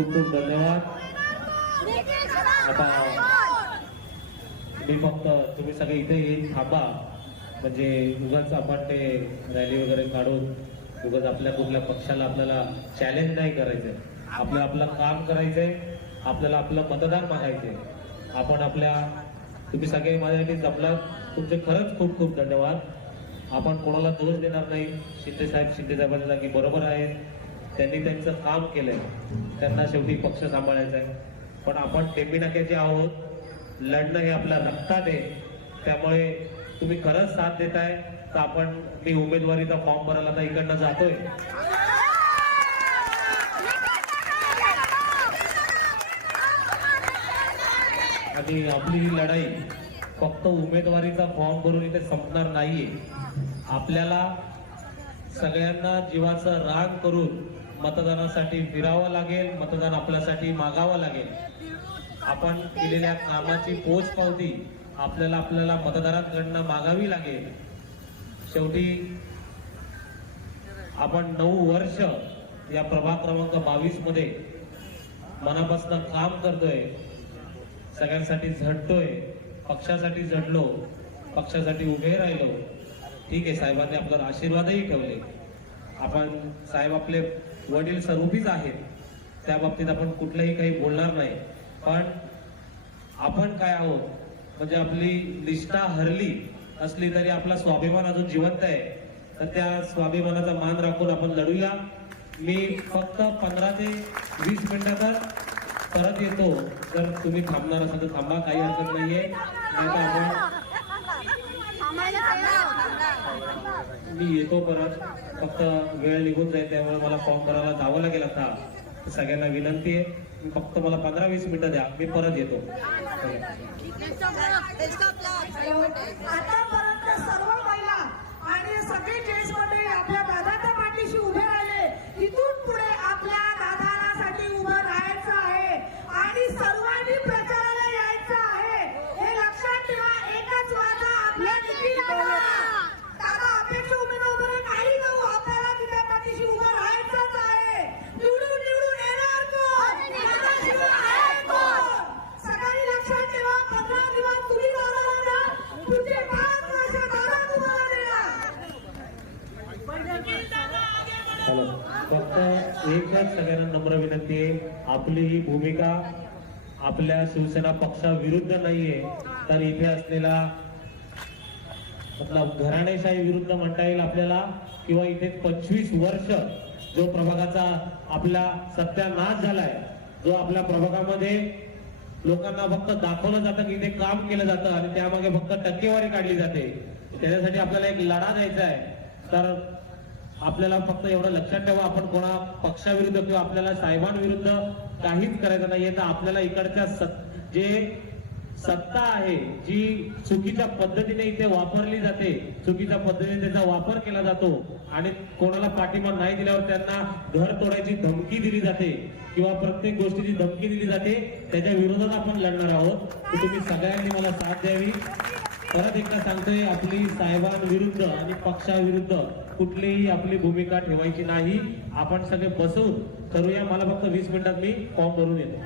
खूप खूप धन्यवाद। आता मी फक्त तुम्ही सगळे इथे येऊन थांबा, म्हणजे उगाच आपण ते रॅली वगैरे काढून उगाच आपल्या कुठल्या पक्षाला आपल्याला चॅलेंज नाही करायचंय। आपलं आपलं काम करायचंय, आपल्याला आपलं मतदान मागायचंय। आपण आपल्या तुम्ही सगळे माझ्यासाठी जमलात, तुमचे खरंच खूप खूप धन्यवाद। आपण कोणाला दोष देणार नाही। शिंदे साहेबांच्या जागी बरोबर आहेत, त्यांनी त्यांचं काम केलंय, त्यांना शेवटी पक्ष सांभाळायचा आहे। पण आपण टेंबीनाक्याचे आहोत, लढणं हे आपल्या रक्तात आहे। त्यामुळे तुम्ही खरंच साथ देताय तर आपण मी उमेदवारीचा फॉर्म भरायला आता इकडनं जातोय। आणि आपली ही लढाई फक्त उमेदवारीचा फॉर्म भरून इथे संपणार नाहीये। आपल्याला सगळ्यांना जीवाचं रान करून मतदानासाठी फिरावं लागेल, मतदान आपल्यासाठी मागावं लागेल। आपण केलेल्या कामाची पोचपावती आपल्याला मतदारांकडनं मागावी लागेल। शेवटी आपण 9 वर्ष या प्रभाग क्रमांक 22 मध्ये मनापासून काम करतोय, सगळ्यांसाठी झटतोय, पक्षासाठी झटलो, पक्षासाठी उभे राहिलो। ठीक आहे, साहेबांनी आपल्याला आशीर्वादही ठेवले। आपण साहेब आपले वडील स्वरूपीच आहेत, त्या बाबतीत आपण कुठलंही काही बोलणार नाही। पण आपण काय आहोत, म्हणजे आपली निष्ठा हरली असली तरी आपला स्वाभिमान अजून जिवंत आहे। तर त्या स्वाभिमानाचा मान राखून आपण लढूया। मी फक्त 15 ते 20 मिनिटातच परत येतो। जर तुम्ही थांबणार असाल तर थांबा, काही हरकत नाहीये। नाहीतर आपण मी येतो परत, फक्त वेळ निघून जाईल त्यामुळे मला फॉर्म भरायला जावं लागेल। आता सगळ्यांना विनंती आहे, फक्त मला 15-20 मिनिटं द्या, मी परत येतो। आतापर्यंत सर्व महिला आणि सगळे जेंट्स मंडळी आपल्या दादाच्या पाठीशी उभे राहिले। इथून पुढे आपल्या दादासाठी उभं राहायचं आहे आणि सर्वांनी प्रचाराला यायचं आहे। हे लक्षात ठेवा, एकच वादा आपल्या दादा अपेक्षा उमेदवार नाही जाऊ, आपल्याला तिच्या पाठीशी उभं राहायचंच आहे। निवडून येणार कोण, दादाशिवाय आहे कोण? सगळ्यांनी लक्षात ठेवा, 15 दिवस तुम्ही दादाला द्या, पुढचे 5 वर्ष दादा तुम्हाला देणार। हॅलो, फक्त एकच सगळ्यांना नम्र विनंती आहे, आपली ही भूमिका आपल्या शिवसेना पक्षाविरुद्ध नाहीये, तर इथे असलेला मतलब घराणेशाही विरुद्ध म्हणता येईल आपल्याला, किंवा इथे 25 वर्ष जो प्रभागाचा आपला सत्यानाश झालाय, जो आपल्या प्रभागामध्ये लोकांना फक्त दाखवलं जातं की इथे काम केलं जातं आणि त्यामागे फक्त टक्केवारी काढली जाते, त्याच्यासाठी आपल्याला एक लढा द्यायचा आहे। तर आपल्याला फक्त एवढं लक्षात ठेवा, आपण कोणा पक्षाविरुद्ध किंवा आपल्याला साहेबांविरुद्ध काहीच करायचं नाहीये। तर आपल्याला इकडच्या जे सत्ता आहे, जी चुकीच्या पद्धतीने इथे वापरली जाते, चुकीच्या पद्धतीने त्याचा वापर केला जातो आणि कोणाला पाठिंबा नाही दिल्यावर त्यांना घर तोडायची धमकी दिली जाते किंवा प्रत्येक गोष्टीची धमकी दिली जाते, त्याच्या विरोधात आपण लढणार आहोत। तर तुम्ही सगळ्यांनी मला साथ द्यावी। परत एकदा सांगतोय, आपली साहेबांविरुद्ध आणि पक्षाविरुद्ध कुठलीही आपली भूमिका ठेवायची नाही। आपण सगळे बसून करूया। मला फक्त 20 मिनिटात मी फॉर्म भरून येतो।